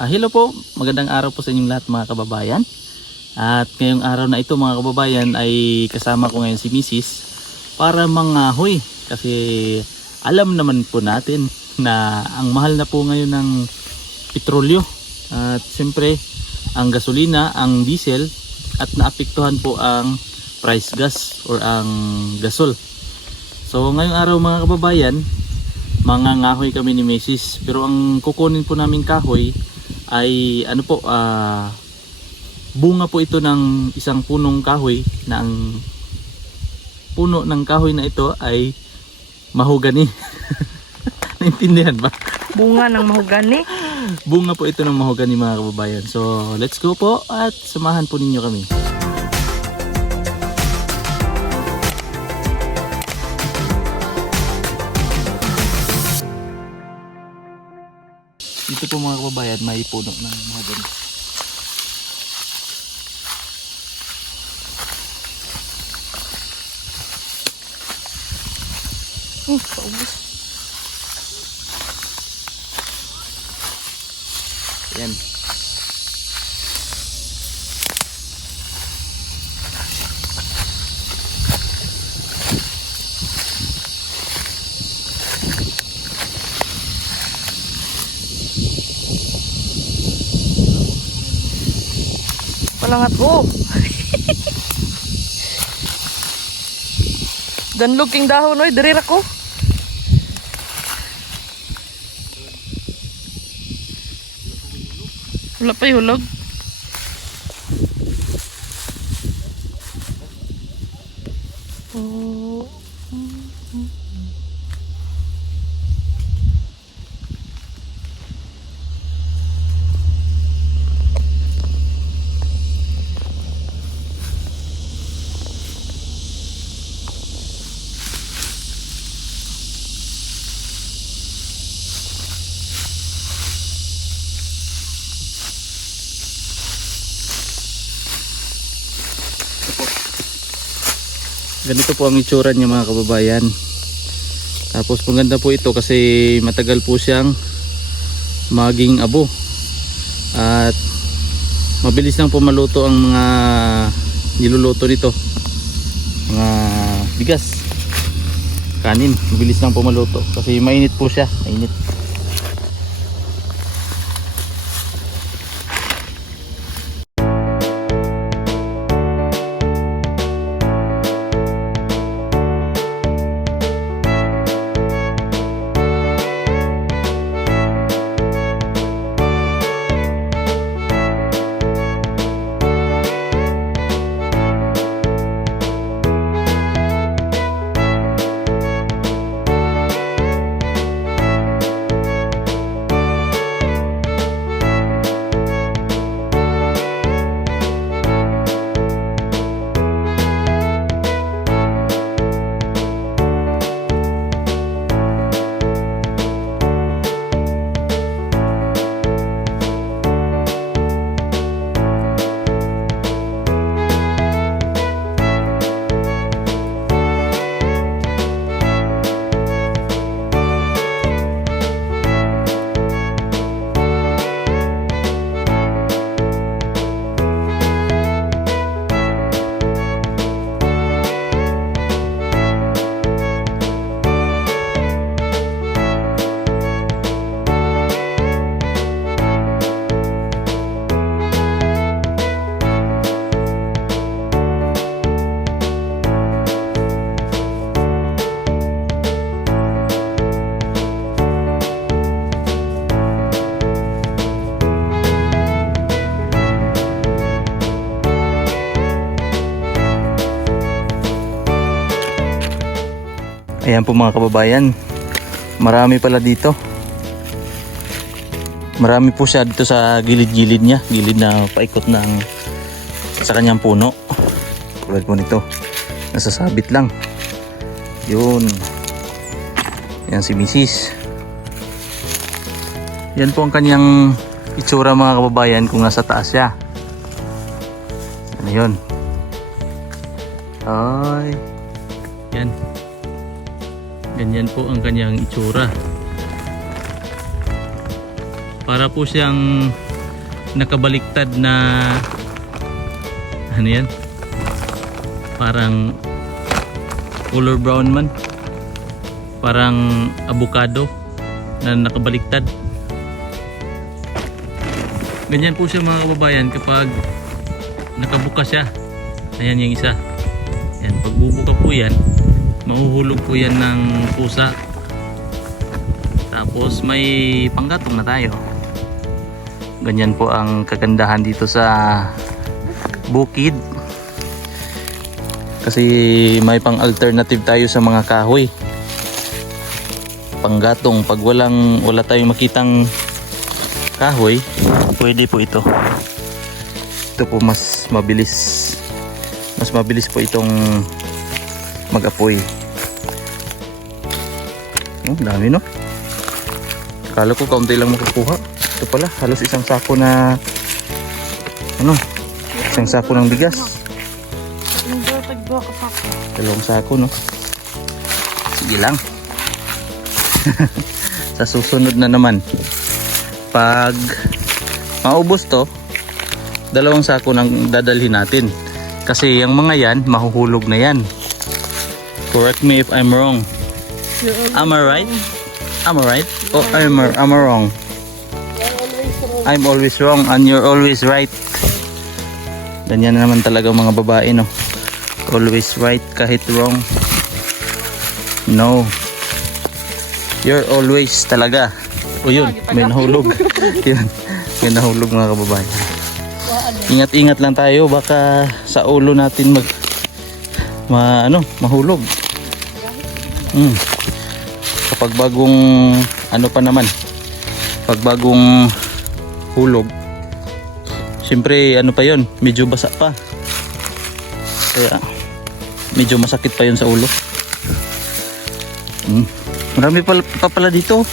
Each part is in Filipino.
Hello po, magandang araw po sa inyong lahat mga kababayan. At ngayong araw na ito mga kababayan ay kasama ko ngayon si Mrs. para mangahoy. Kasi alam naman po natin na ang mahal na po ngayon ng petrolyo. At siyempre ang gasolina, ang diesel at naapektuhan po ang price gas or ang gasol. So ngayong araw mga kababayan, mangangahoy kami ni Mrs. Pero ang kukunin po namin kahoy ay ano po, bunga po ito ng isang punong kahoy na ang puno ng kahoy na ito ay mahogani. Naintindihan ba? Bunga ng mahogani. Bunga po ito ng mahogani mga kababayan. So let's go po at samahan po ninyo kami. Ito po mga kababayan, may puno ng mahogani. Paubos. Yan. Palangat ko. Danlog king dahon oy, diri ra ko. Wala pa hulog. Oh. Ganito po ang itsura niya mga kababayan. Tapos maganda po ito kasi matagal po siyang maging abo. At mabilis lang po maluto ang mga niluluto nito. Mga bigas, kanin, mabilis lang po maluto kasi mainit po siya, mainit. Ayan po mga kababayan, marami pala dito. Marami po siya dito sa gilid-gilid niya, gilid na paikot ng sa kanyang puno. Tulad po nito, nasasabit lang. Yun. Yan si Mrs. Yan po ang kanyang itsura mga kababayan kung nasa taas siya. Ano yun? Ay. Yan. Ganyan po ang kanyang itsura. Para po siyang nakabaliktad na ano yan, parang color brown man, parang avocado na nakabaliktad. Ganyan po siya mga kababayan kapag nakabuka siya. Ayan yung isa. Yan, pag bubuka po yan, mahuhulog po yan ng pusa. Tapos may panggatong na tayo. Ganyan po ang kagandahan dito sa bukid. Kasi may pang alternative tayo sa mga kahoy. Panggatong, pag wala tayong makitang kahoy, pwede po ito. Ito po mas mabilis po itong mag-apoy. Oh, dami no. Akala ko kaunti lang makukuha. Ito pala halos isang sako na isang sako ng bigas. Dalawang sako no. Sige lang. Sa susunod na naman, pag maubos to, 2 sako nang dadalhin natin. Kasi yung mga yan, mahuhulog na yan. Correct me if I'm wrong. Am I right? Am I right? Or am I wrong? I'm always wrong and you're always right. Ganyan na naman talaga mga babae, no? Always right kahit wrong. No. You're always talaga. O yun, may nahulog. Yun, may nahulog mga kababayan. Ingat-ingat lang tayo, baka sa ulo natin mahulog. Kapag bagong pag bagong hulog, siyempre pa yon, medyo basa pa. Kaya medyo masakit pa yon sa ulo. Marami pa pala dito.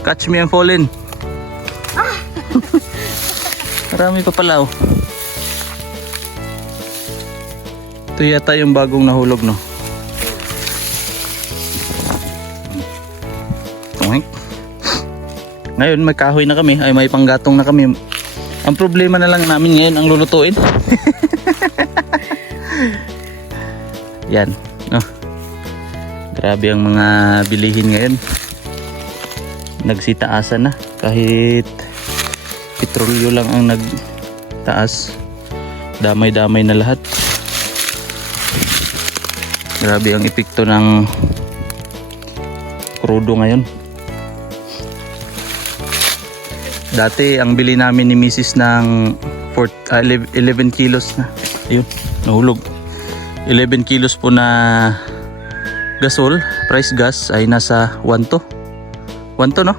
Catch me, I'm falling. Marami pa pala, oh. Ito yata yung bagong nahulog, no? Ngayon may kahoy na kami, ay may panggatong na kami. Ang problema na lang namin ngayon ang lulutuin. Yan, no? Grabe ang mga bilihin ngayon. Nagsitaasan na, kahit petrolyo lang ang nagtaas, damay-damay na lahat. Grabe ang epekto ng krudo ngayon. Dati ang bili namin ni Mrs. ng 11 kilos na, ayun, nahulog. 11 kilos po na gasol, price gas ay nasa 1 to, no?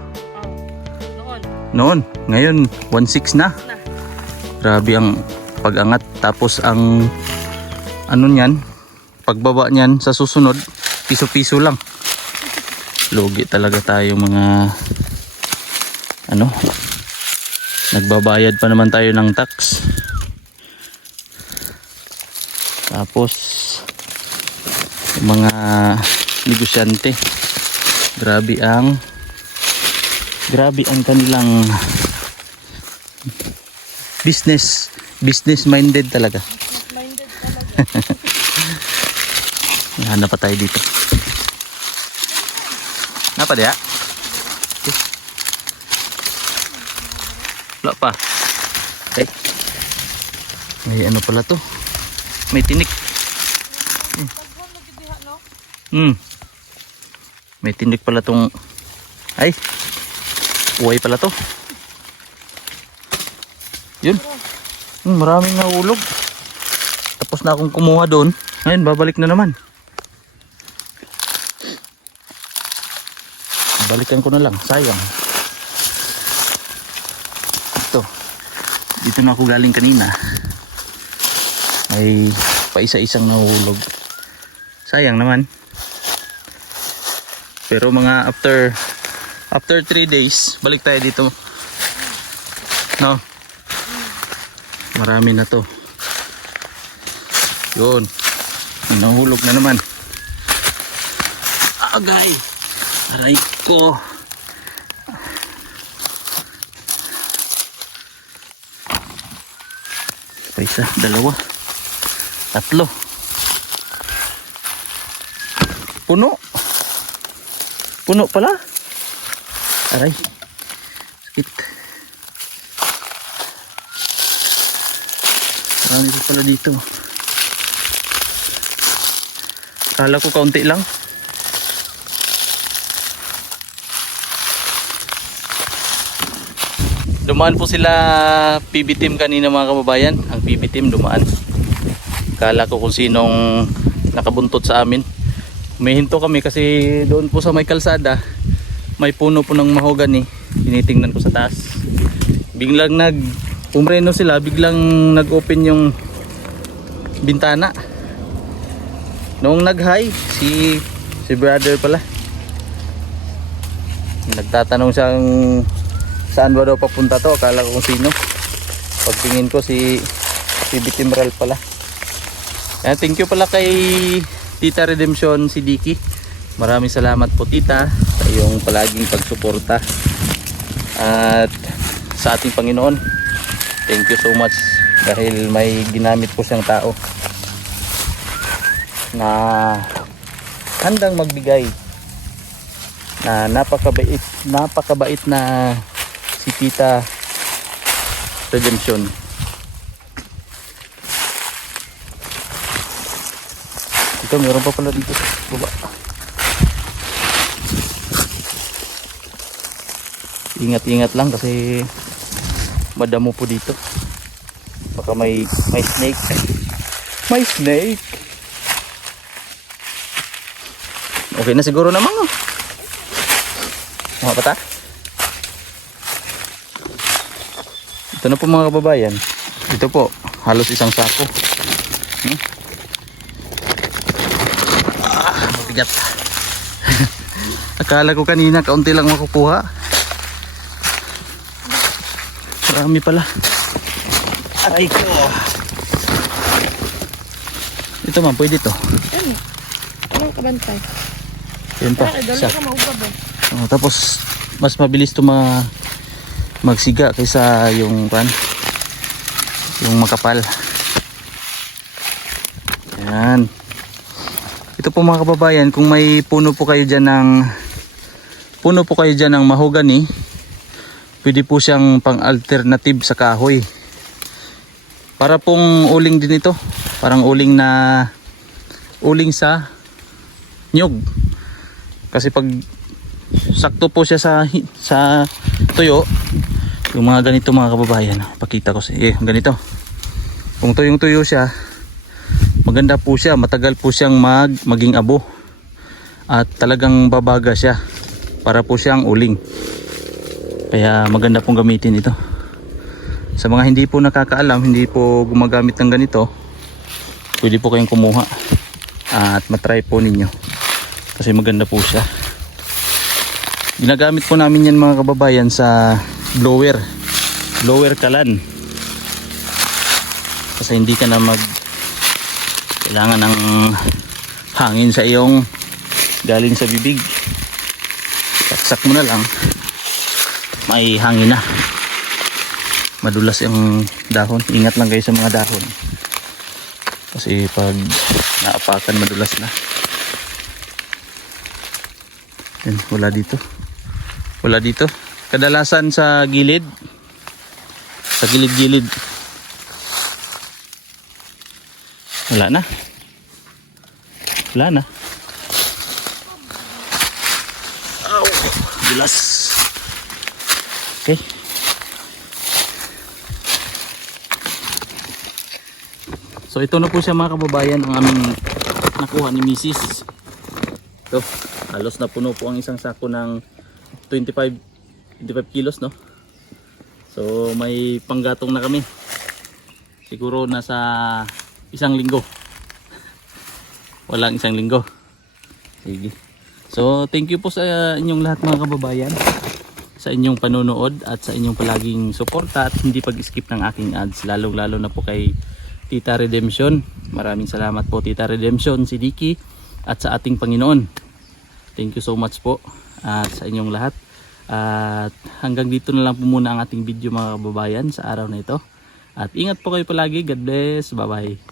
Noon, ngayon 1.6 na. Grabe ang pag-angat. Tapos ang niyan, pagbaba niyan sa susunod, piso-piso lang. Lugi talaga tayo mga nagbabayad pa naman tayo ng tax. Tapos mga negosyante, grabe ang kanilang business minded talaga. Hanap pa tayo dito. Napa dia? Wala pa. Okay. May pala to. May tinik. May tinik pala tong. Ay. Uway pala to. Yun. Maraming nahulog. Tapos na akong kumuha doon. Ngayon babalik na naman. Balikan ko na lang. Sayang. Dito na ako galing kanina. May paisa-isang nahulog. Sayang naman. Pero mga after 3 days, balik tayo dito. No? Marami na to. Yun. Nahulog na naman. Agay. Aray ko. Isa, dalawa, tatlo. Puno. Puno pala. Aray. Sakit. Marami pa pala dito. Kala ko kaunti lang. Dumaan po sila PB team kanina mga kababayan. Ang PB team dumaan. Kala ko kung sinong nakabuntot sa amin. Humihinto kami kasi doon po sa may kalsada may puno po ng mahogany. Tinitingnan ko sa taas. Biglang umreno sila, biglang nag-open yung bintana. Noong nag-hi si brother pala. Nagtatanong siyang saan ba daw papunta to, akala ko kung sino. Pagtingin ko si Bitimbral pala. Thank you pala kay Tita Redemption si Dicky. Maraming salamat po tita sa iyong palaging pagsuporta at sa ating Panginoon. Thank you so much dahil may ginamit po siyang tao na handang magbigay, na napakabait na si Tita Redemption. Ito meron pa pala dito sa baba. Ingat-ingat lang kasi madamo po dito. Baka may snake. May snake. Okay na siguro naman. Mga bata. Ito na po mga kababayan. Ito po, halos isang sako. Mabigat. Akala ko kanina kaunti lang makukuha. Marami pala. Aray ko. Ito man, pwede to. Ano? Ano kabantay? Yan pa. Dalo ka maugab eh. Tapos mas mabilis to magsiga kaysa yung makapal. Yan. Ito po mga kababayan, kung may puno po kayo dyan ng mahogany, pwede po siyang pang alternative sa kahoy. Para pong uling din ito. Parang uling sa nyug. Kasi pag sakto po siya sa tuyo, yung mga ganito mga kababayan, pakita ko sa ganito. Kung tuyong-tuyo siya, maganda po siya, matagal po siyang maging abo. At talagang babaga siya. Para po siyang uling. Kaya maganda pong gamitin ito. Sa mga hindi po nakakaalam, hindi po gumagamit ng ganito, pwede po kayong kumuha at matry po ninyo. Kasi maganda po siya. Ginagamit po namin yan mga kababayan sa blower kalan. Kasi hindi ka na kailangan ng hangin sa iyong galing sa bibig. Saksak mo na lang, may hangin na. Madulas yung dahon. Ingat lang kayo sa mga dahon. Kasi pag naapakan, madulas na. Yan, wala dito. Wala dito. Kadalasan sa gilid. Sa gilid-gilid. Wala na. Wala na. Ow! Dulas. Okay. So ito na po siya mga kababayan, ang aming nakuha ni Mrs. Ito, halos na puno po ang isang sako ng 25 kilos, no? So may panggatong na kami. Siguro nasa isang linggo. Walang isang linggo. Sige. So thank you po sa inyong lahat mga kababayan, sa inyong panonood at sa inyong palaging suporta at hindi pag-skip ng aking ads, lalo na po kay Tita Redemption. Maraming salamat po Tita Redemption, si Dicky at sa ating Panginoon. Thank you so much po at sa inyong lahat. At hanggang dito na lang po muna ang ating video mga kababayan sa araw na ito. At ingat po kayo palagi. God bless. Bye-bye.